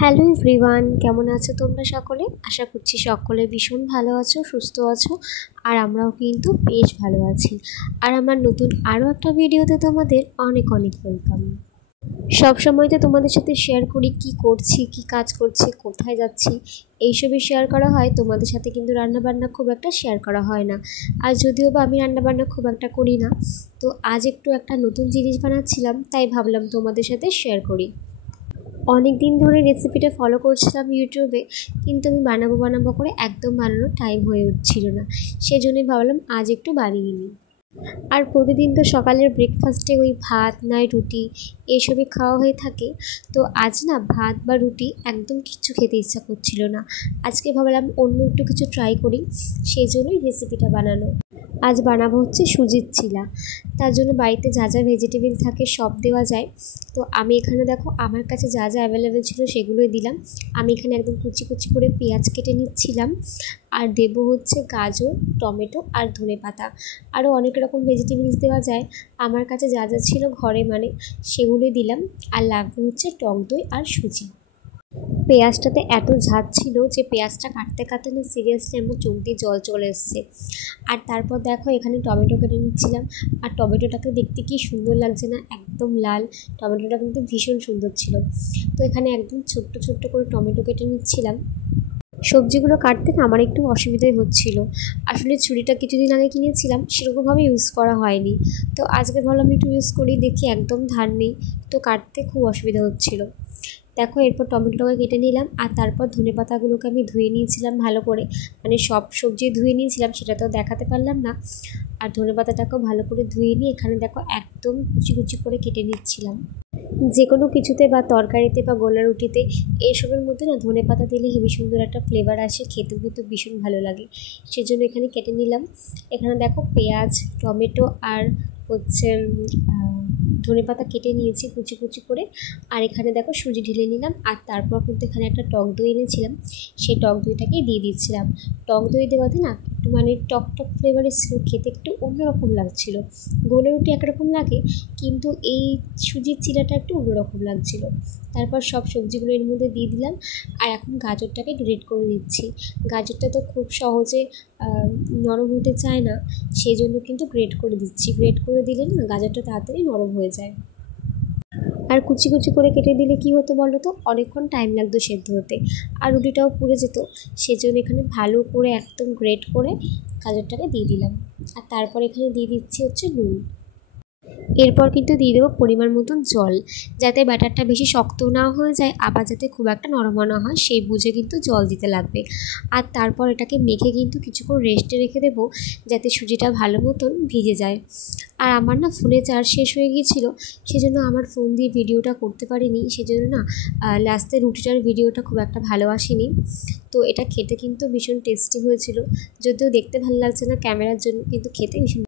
Hello everyone, কেমন আছো তোমরা সকলে? আশা করছি সকলে ভীষণ ভালো আছো, সুস্থ আছো। আর আমরাও কিন্তু বেশ ভালো আছি। আর আমার নতুন আরও একটা ভিডিওতে তোমাদের অনেক অনেক ওয়েলকাম। সব সময় তো তোমাদের সাথে শেয়ার করি কি করছি, কি কাজ করছি, কোথায় যাচ্ছি, এইসবই শেয়ার করা হয়। তোমাদের সাথে কিন্তু রান্নাবান্না খুব একটা শেয়ার করা হয় না। আর যদিও বা আমি রান্নাবান্না খুব একটা করি না, তো আজ একটু একটা নতুন জিনিস বানাচ্ছিলাম, তাই ভাবলাম তোমাদের সাথে শেয়ার করি। অনেক দিন ধরে রেসিপিটা ফলো করছিলাম ইউটিউবে, কিন্তু আমি বানাবো করে একদম বানানোর টাইম হয়ে উঠছিল না। সেজন্যই ভাবলাম আজ একটু বানিয়ে নিই। আর প্রতিদিন তো সকালের ব্রেকফাস্টে ওই ভাত নয় রুটি এইসবই খাওয়া হয়ে থাকে। তো আজ না ভাত বা রুটি একদম কিচ্ছু খেতে ইচ্ছা করছিল না। আজকে ভাবলাম অন্য একটু কিছু ট্রাই করি, সেই জন্যই রেসিপিটা বানানো। আজ বানাবো হচ্ছে সুজির চিলা। তার জন্য বাড়িতে যা যা ভেজিটেবিল থাকে সব দেওয়া যায়। তো আমি এখানে দেখো আমার কাছে যা যা অ্যাভেলেবেল ছিল সেগুলোই দিলাম। আমি এখানে একদম কুচি কুচি করে পেঁয়াজ কেটে নিচ্ছিলাম। আর দেবো হচ্ছে গাজর, টমেটো আর ধনেপাতা। আরও অনেক রকম ভেজিটেবলস দেওয়া যায়। আমার কাছে যা যা ছিল ঘরে সেগুলোই দিলাম। আর লাগবে হচ্ছে টক দই আর সুজি। পেঁয়াজটাতে এত ঝাঁজ ছিল যে পেঁয়াজটা কাটতে কাটতে না সিরিয়াসলি আমার চোখ দিয়ে জল চলে এসছে। আর তারপর দেখো এখানে টমেটো কেটে নিচ্ছিলাম। আর টমেটোটাকে দেখতে কি সুন্দর লাগছে না, একদম লাল। টমেটোটা কিন্তু ভীষণ সুন্দর ছিল। তো এখানে একদম ছোট্ট ছোট্ট করে টমেটো কেটে নিচ্ছিলাম। সবজিগুলো কাটতে না আমার একটু অসুবিধাই হচ্ছিল। আসলে ছুরিটা কিছুদিন আগে কিনেছিলাম, সেরকমভাবে ইউজ করা হয়নি। তো আজকে ভাবলাম একটু ইউজ করি, দেখি একদম ধার নেই, তো কাটতে খুব অসুবিধা হচ্ছিল। দেখো এরপর টমেটোটাকে কেটে নিলাম। আর তারপর ধনেপাতাগুলোকে আমি ধুয়ে নিয়েছিলাম ভালো করে, সব সবজি ধুয়ে নিয়েছিলাম, সেটা তো দেখাতে পারলাম না। আর ধনেপাতাটাকেও ভালো করে ধুয়ে নিয়ে এখানে দেখো একদম কুচি কুচি করে কেটে নিচ্ছিলাম। যে কোনো কিছুতে বা তরকারিতে বা গোলা রুটিতে এসবের মধ্যে না ধনেপাতা দিলে হেবি সুন্দর একটা ফ্লেভার আসে, খেতেও কিন্তু ভীষণ ভালো লাগে। সেজন্য এখানে কেটে নিলাম। এখানে দেখো পেঁয়াজ, টমেটো আর হচ্ছে ধনেপাতা কেটে নিয়েছি কুচি কুচি করে। আর এখানে দেখো সুজি ঢেলে নিলাম। আর তারপর কিন্তু এখানে একটা টক দই এনেছিলাম, সেই টক দইটাকেই দিয়ে দিচ্ছিলাম। টক দই দেওয়াতে না একটু টক টক ফ্লেভার এসেছিলো, খেতে একটু অন্যরকম লাগছিল। গোলা রুটি একরকম লাগে, কিন্তু এই সুজির চিলাটা একটু অন্যরকম লাগছিল। তারপর সব সবজিগুলো এর মধ্যে দিয়ে দিলাম। আর এখন গাজরটাকে গ্রেট করে দিচ্ছি। গাজরটা তো খুব সহজে নরম হতে চায় না, সেই জন্য কিন্তু গ্রেট করে দিচ্ছি। গ্রেট করে দিলে না গাজরটা তাড়াতাড়ি নরম হয়ে যায়। আর কুচি কুচি করে কেটে দিলে কি হতো বলো তো, অনেকক্ষণ টাইম লাগতো সেদ্ধ হতে, আর রুটিটাও পুড়ে যেত। সেজন্য এখানে ভালো করে একদম গ্রেট করে গাজরটাকে দিয়ে দিলাম। আর তারপর এখানে দিয়ে দিচ্ছি হচ্ছে নুন। এরপর কিন্তু দিয়ে দেবো পরিমাণ মতন জল, যাতে ব্যাটারটা বেশি শক্ত না হয়ে যায়, আবার যাতে খুব একটা নরমও না হয়, সেই বুঝে কিন্তু জল দিতে লাগবে। আর তারপর এটাকে মেখে কিন্তু কিছুক্ষণ রেস্টে রেখে দেবো, যাতে সুজিটা ভালো মতন ভিজে যায়। আর আমার না ফোনে চার্জ শেষ হয়ে গিয়েছিলো, সেজন্য আমার ফোন দিয়ে ভিডিওটা করতে পারিনি। সেজন্য না লাস্টে রুটিটার ভিডিওটা খুব একটা ভালো আসেনি। তো এটা খেতে কিন্তু ভীষণ টেস্টি হয়েছিল, যদিও দেখতে ভালো লাগছে না ক্যামেরার জন্য, কিন্তু খেতে ভীষণ